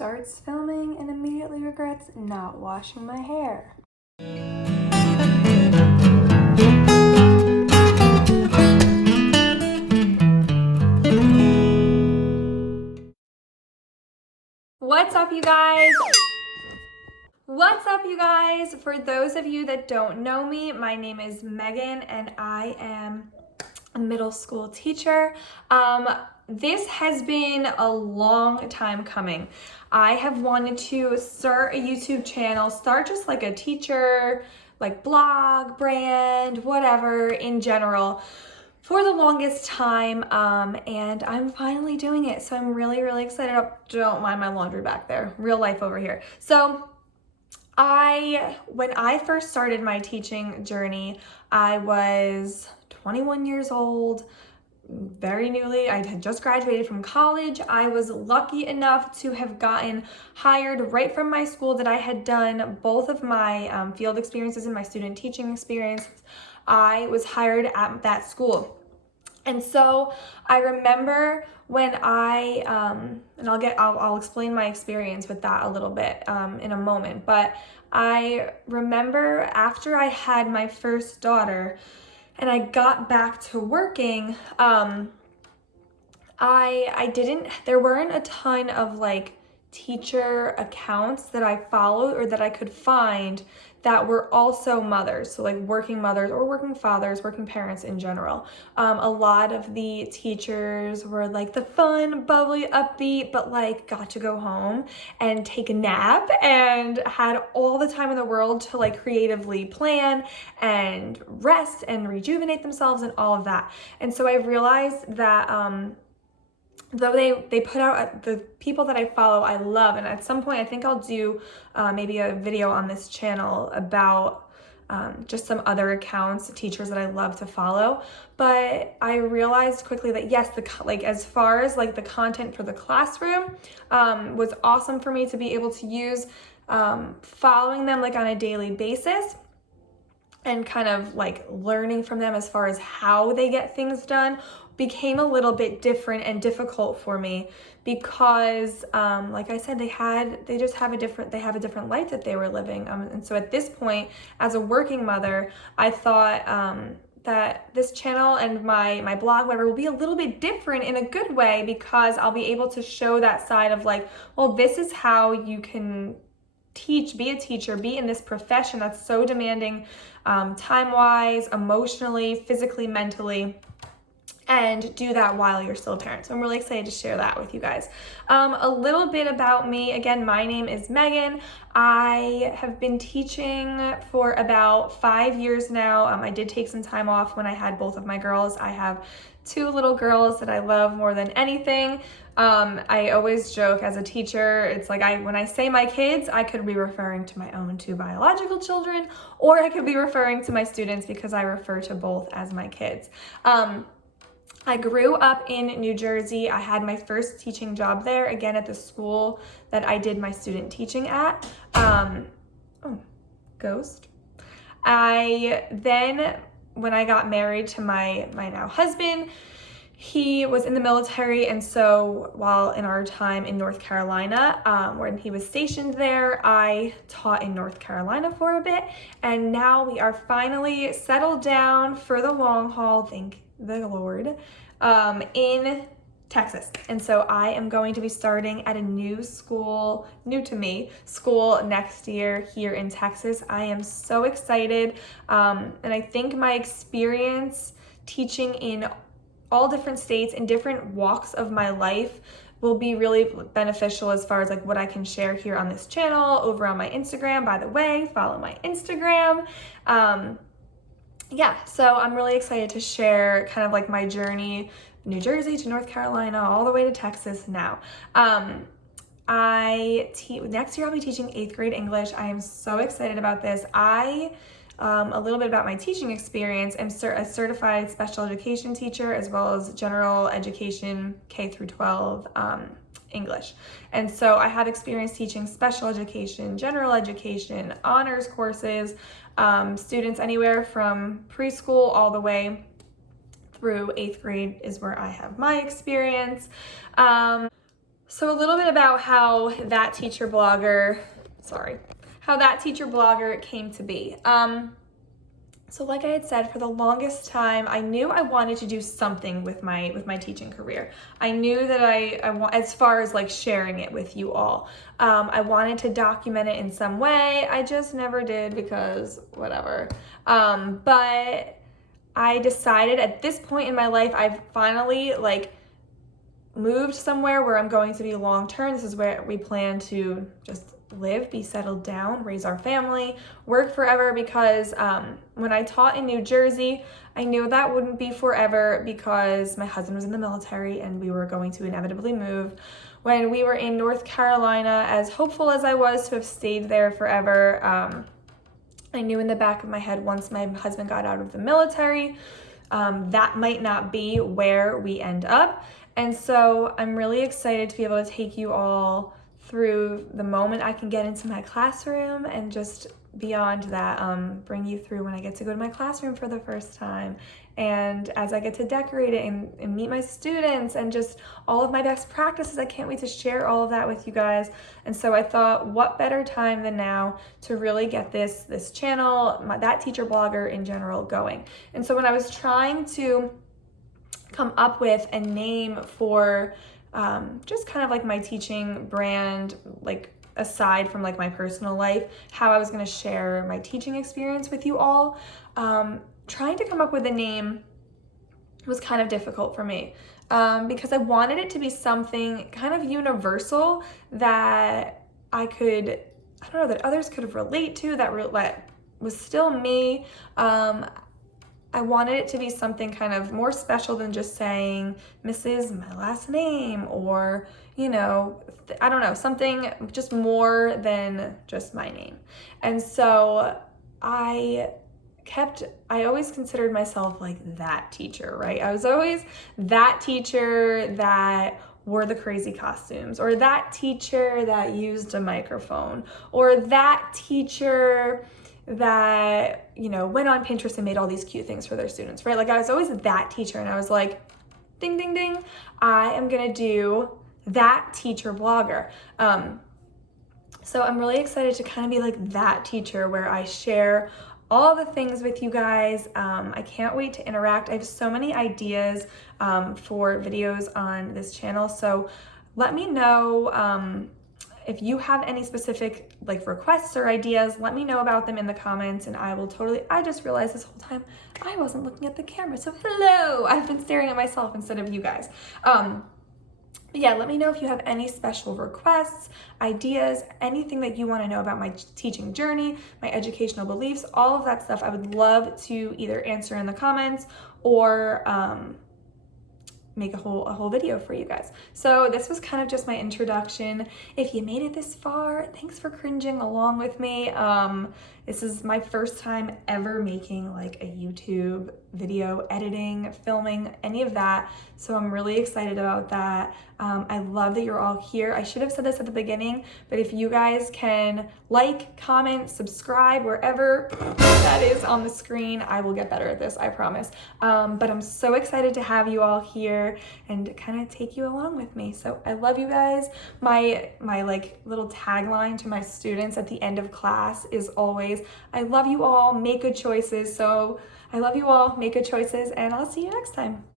starts filming and immediately regrets not washing my hair. What's up, you guys? What's up, you guys? For those of you that don't know me, my name is Megan and I am a middle school teacher. This has been a long time coming. I have wanted to start a YouTube channel, start just like a teacher, like blog, brand, whatever in general for the longest time, and I'm finally doing it. So I'm really, really excited. Oh, don't mind my laundry back there, real life over here. So when I first started my teaching journey, I was 21 years old, very newly. I had just graduated from college. I was lucky enough to have gotten hired right from my school that I had done both of my field experiences and my student teaching experiences. I was hired at that school. And so I remember when and I'll explain my experience with that a little bit in a moment, but I remember after I had my first daughter and I got back to working, there weren't a ton of like teacher accounts that I followed or that I could find that were also mothers, so like working mothers or working fathers, working parents in general. A lot of the teachers were like the fun, bubbly, upbeat, but like got to go home and take a nap and had all the time in the world to like creatively plan and rest and rejuvenate themselves and all of that. And so I realized that though they put out the people that I follow, I love, and at some point I think I'll do maybe a video on this channel about just some other accounts, teachers that I love to follow. But I realized quickly that yes, as far as like the content for the classroom was awesome for me to be able to use, following them like on a daily basis and kind of like learning from them as far as how they get things done became a little bit different and difficult for me because like I said, they have a different life that they were living, and so at this point as a working mother, I thought that this channel and my blog, whatever, will be a little bit different in a good way because I'll be able to show that side of like, well, this is how you can be a teacher, be in this profession that's so demanding, time-wise, emotionally, physically, mentally, and do that while you're still a parent. So I'm really excited to share that with you guys. A little bit about me. Again, my name is Megan. I have been teaching for about 5 years now. I did take some time off when I had both of my girls. I have 2 little girls that I love more than anything. I always joke as a teacher, it's like when I say my kids, I could be referring to my own 2 biological children, or I could be referring to my students because I refer to both as my kids. I grew up in New Jersey. I had my first teaching job there, again at the school that I did my student teaching at. Ghost. When I got married to my now husband, he was in the military, and so while in our time in North Carolina, when he was stationed there, I taught in North Carolina for a bit, and now we are finally settled down for the long haul, thank the Lord, in Texas. And so I am going to be starting at a new to me school next year here in Texas. I am so excited, and I think my experience teaching in all different states and different walks of my life will be really beneficial as far as like what I can share here on this channel, over on my Instagram. By the way, follow my Instagram. So I'm really excited to share kind of like my journey, New Jersey to North Carolina, all the way to Texas now. Next year I'll be teaching 8th grade English. I am so excited about this. A little bit about my teaching experience. I'm a certified special education teacher as well as general education K through 12 English. And so I have experience teaching special education, general education, honors courses, students anywhere from preschool all the way through 8th grade is where I have my experience. So a little bit about how that teacher blogger, how that teacher blogger came to be. So like I had said, for the longest time, I knew I wanted to do something with my teaching career. I knew that I want, as far as like sharing it with you all, I wanted to document it in some way. I just never did because whatever. But I decided at this point in my life, I've finally like moved somewhere where I'm going to be long term. This is where we plan to just live, be settled down, raise our family, work forever, because when I taught in New Jersey, I knew that wouldn't be forever because my husband was in the military and we were going to inevitably move. When we were in North Carolina, as hopeful as I was to have stayed there forever, I knew in the back of my head once my husband got out of the military, that might not be where we end up. And so I'm really excited to be able to take you all through the moment I can get into my classroom and just beyond that, bring you through when I get to go to my classroom for the first time, and as I get to decorate it and meet my students and just all of my best practices. I can't wait to share all of that with you guys. And so I thought, what better time than now to really get this channel, that teacher blogger in general, going. And so when I was trying to come up with a name for just kind of like my teaching brand, like aside from like my personal life, how I was going to share my teaching experience with you all, trying to come up with a name was kind of difficult for me, because I wanted it to be something kind of universal that I don't know, that others could relate to, that was still me. I wanted it to be something kind of more special than just saying Mrs. my last name, or, you know, I don't know, something just more than just my name. And so I always considered myself like that teacher, right? I was always that teacher that wore the crazy costumes, or that teacher that used a microphone, or that teacher that, you know, went on Pinterest and made all these cute things for their students, right? Like I was always that teacher, and I was like, ding, ding, ding, I am gonna do that teacher blogger. So I'm really excited to kind of be like that teacher where I share all the things with you guys. I can't wait to interact. I have so many ideas for videos on this channel. So let me know if you have any specific like requests or ideas. Let me know about them in the comments, and I just realized this whole time I wasn't looking at the camera. So hello, I've been staring at myself instead of you guys. Yeah, let me know if you have any special requests, ideas, anything that you want to know about my teaching journey, my educational beliefs, all of that stuff. I would love to either answer in the comments or make a whole video for you guys. So this was kind of just my introduction. If you made it this far, thanks for cringing along with me. This is my first time ever making like a YouTube video, editing, filming, any of that. So I'm really excited about that. I love that you're all here. I should have said this at the beginning, but if you guys can like, comment, subscribe, wherever that is on the screen, I will get better at this, I promise. But I'm so excited to have you all here and kind of take you along with me. So I love you guys. My like little tagline to my students at the end of class is always, I love you all, make good choices. So I love you all, make good choices, and I'll see you next time.